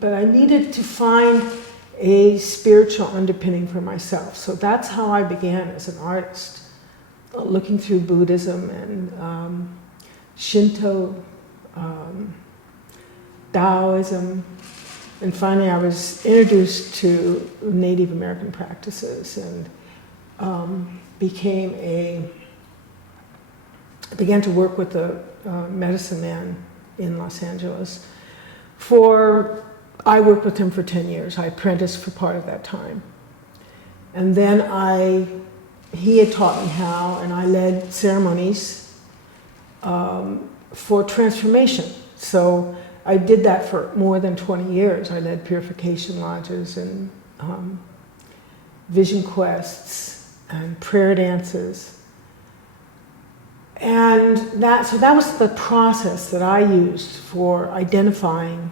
but I needed to find a spiritual underpinning for myself. So that's how I began as an artist, looking through Buddhism and Shinto, Taoism, and finally I was introduced to Native American practices and began to work with a medicine man in Los Angeles. I worked with him for 10 years. I apprenticed for part of that time. And then he had taught me how, and I led ceremonies for transformation. So I did that for more than 20 years. I led purification lodges and vision quests and prayer dances. And so that was the process that I used for identifying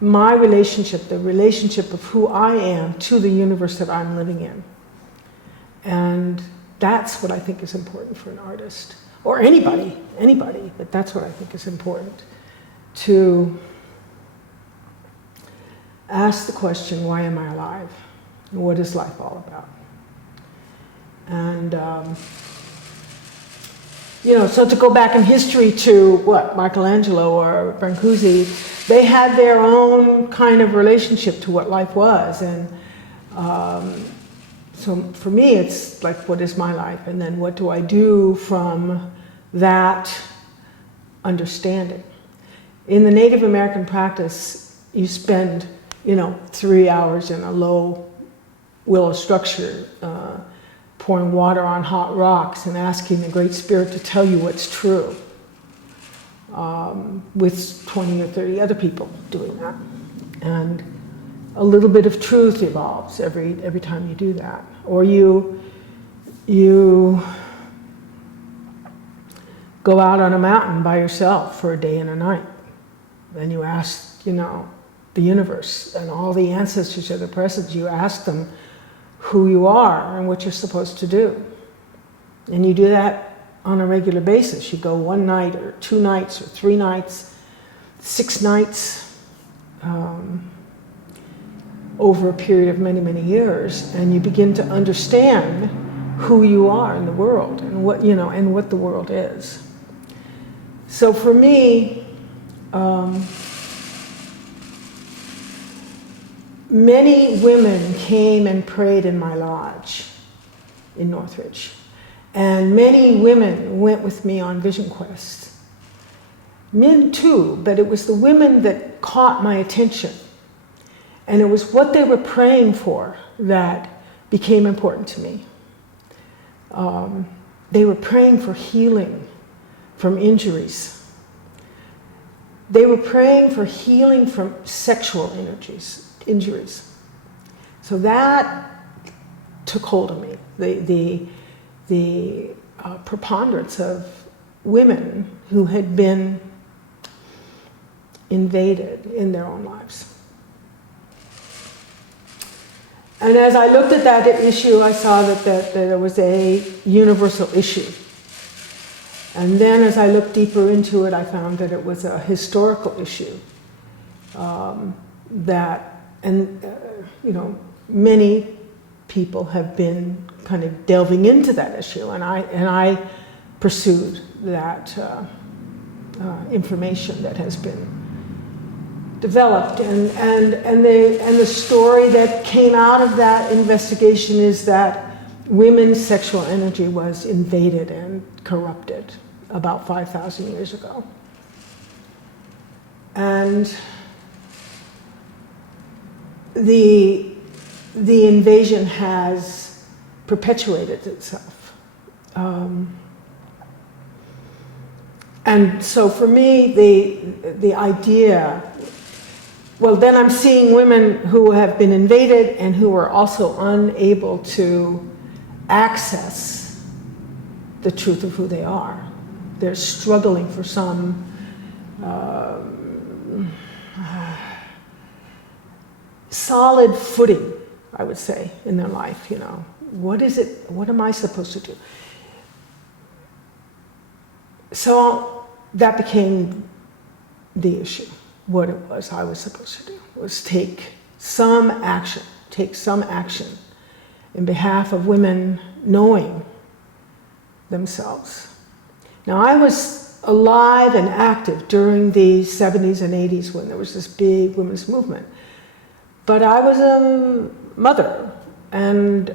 my relationship, the relationship of who I am to the universe that I'm living in. And that's what I think is important for an artist, or anybody, but that's what I think is important, to ask the question, why am I alive? What is life all about? And so to go back in history to Michelangelo or Brancusi, they had their own kind of relationship to what life was. And so for me, it's like, what is my life? And then what do I do from that understanding? In the Native American practice, you spend, 3 hours in a low willow structure, pouring water on hot rocks and asking the Great Spirit to tell you what's true, with 20 or 30 other people doing that. And a little bit of truth evolves every time you do that. Or you go out on a mountain by yourself for a day and a night. Then you ask, the universe and all the ancestors that are present, you ask them who you are and what you're supposed to do. And you do that on a regular basis. You go 1 night or 2 nights or 3 nights, 6 nights, over a period of many, many years, and you begin to understand who you are in the world and what the world is. So for me, many women came and prayed in my lodge in Northridge. And many women went with me on vision quests. Men too, but it was the women that caught my attention. And it was what they were praying for that became important to me. They were praying for healing from injuries. They were praying for healing from sexual injuries. So that took hold of me. The preponderance of women who had been invaded in their own lives. And as I looked at that issue, I saw that there was a universal issue. And then as I looked deeper into it, I found that it was a historical issue. Many people have been kind of delving into that issue, and I pursued that information that has been developed, and the story that came out of that investigation is that women's sexual energy was invaded and corrupted about 5,000 years ago, and the invasion has perpetuated itself. And so for me, the idea, well, then I'm seeing women who have been invaded and who are also unable to access the truth of who they are. They're struggling for some solid footing, I would say, in their life. What is it? What am I supposed to do? So that became the issue. what it was I was supposed to do, was take some action in behalf of women knowing themselves. Now, I was alive and active during the 70s and 80s when there was this big women's movement. But I was a mother and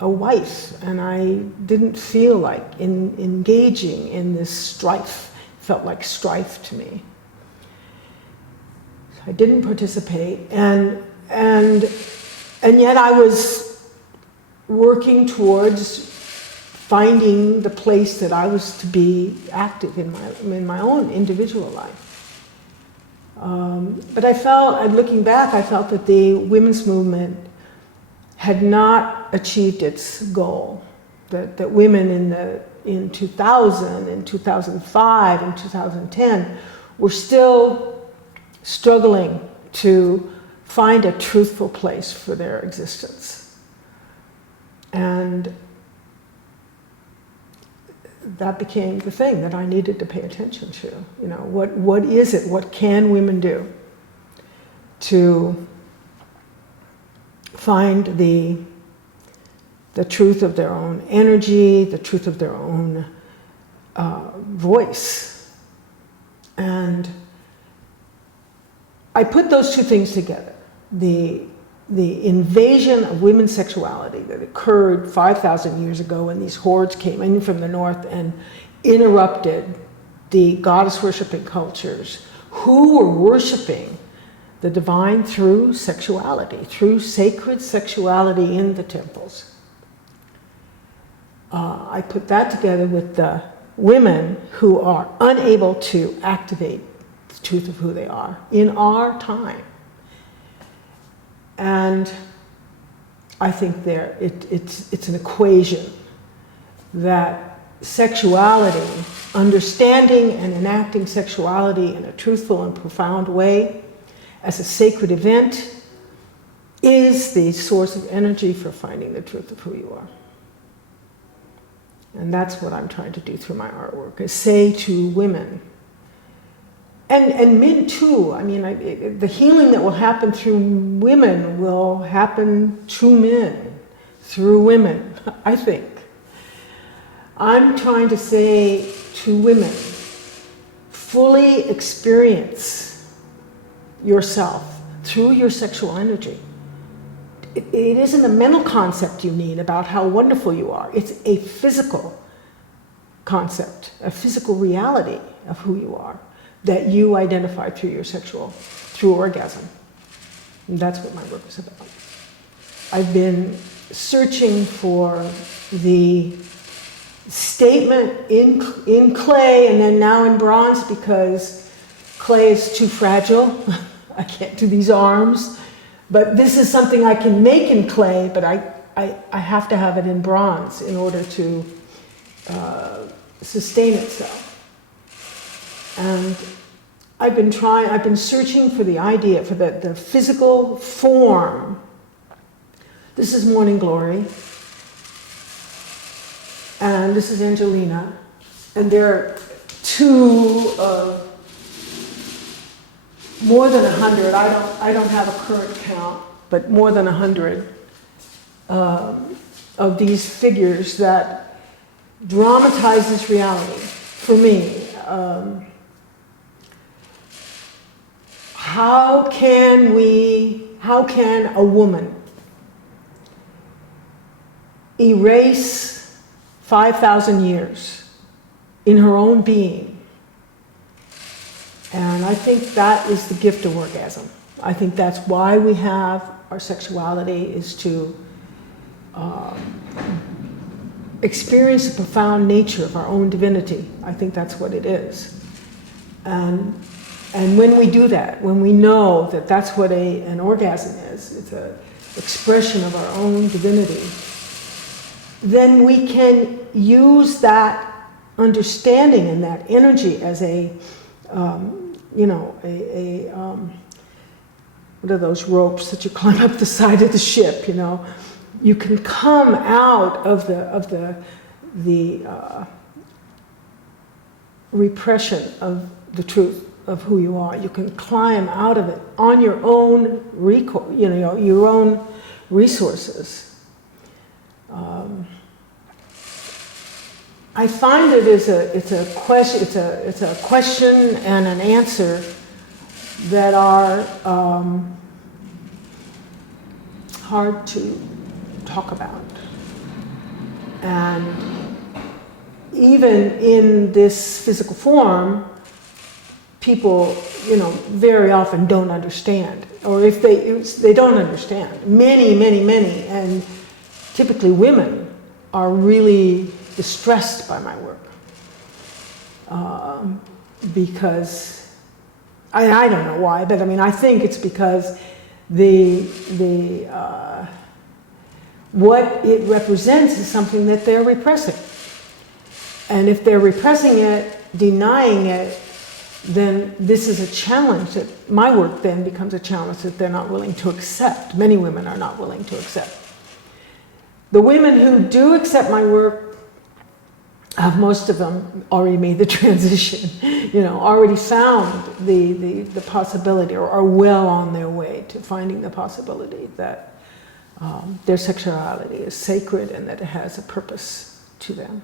a wife, and I didn't feel like engaging in this strife. It felt like strife to me. So I didn't participate, and yet I was working towards finding the place that I was to be active in my own individual life. But I felt, looking back, I felt that the women's movement had not achieved its goal. That women in 2000, in 2005, and 2010 were still struggling to find a truthful place for their existence. And that became the thing that I needed to pay attention to. You know, what is it? What can women do to find the truth of their own energy, the truth of their own voice? And I put those two things together. The invasion of women's sexuality that occurred 5,000 years ago when these hordes came in from the north and interrupted the goddess-worshipping cultures who were worshiping the divine through sexuality, through sacred sexuality in the temples. I put that together with the women who are unable to activate the truth of who they are in our time. And I think it's an equation that sexuality, understanding and enacting sexuality in a truthful and profound way as a sacred event, is the source of energy for finding the truth of who you are. And that's what I'm trying to do through my artwork, is say to women, and men too. I mean, the healing that will happen through women will happen to men through women, I think. I'm trying to say to women, fully experience yourself through your sexual energy. It isn't a mental concept you need about how wonderful you are. It's a physical concept, a physical reality of who you are, that you identify through orgasm. And that's what my work is about. I've been searching for the statement in clay and then now in bronze, because clay is too fragile. I can't do these arms. But this is something I can make in clay, but I have to have it in bronze in order to sustain itself. And I've been searching for the idea, for the physical form. This is Morning Glory. And this is Angelina. And there are two more than 100, I don't have a current count, but more than 100 of these figures that dramatize this reality for me. How can a woman erase 5,000 years in her own being? And I think that is the gift of orgasm. I think that's why we have our sexuality, is to experience the profound nature of our own divinity. I think that's what it is. And when we do that, when we know that that's what an orgasm is, it's an expression of our own divinity, then we can use that understanding and that energy as what are those ropes that you climb up the side of the ship? You can come out of the repression of the truth of who you are. You can climb out of it on your own your own resources. I find it's a question and an answer that are hard to talk about. And even in this physical form, people, very often don't understand. Or if they don't understand. Many, and typically women are really distressed by my work. Because, I don't know why, but I think it's because what it represents is something that they're repressing. And if they're repressing it, denying it, then this is a challenge that my work then becomes a challenge that they're not willing to accept. Many women are not willing to accept. The women who do accept my work, most of them already made the transition, already found the possibility, or are well on their way to finding the possibility that their sexuality is sacred and that it has a purpose to them.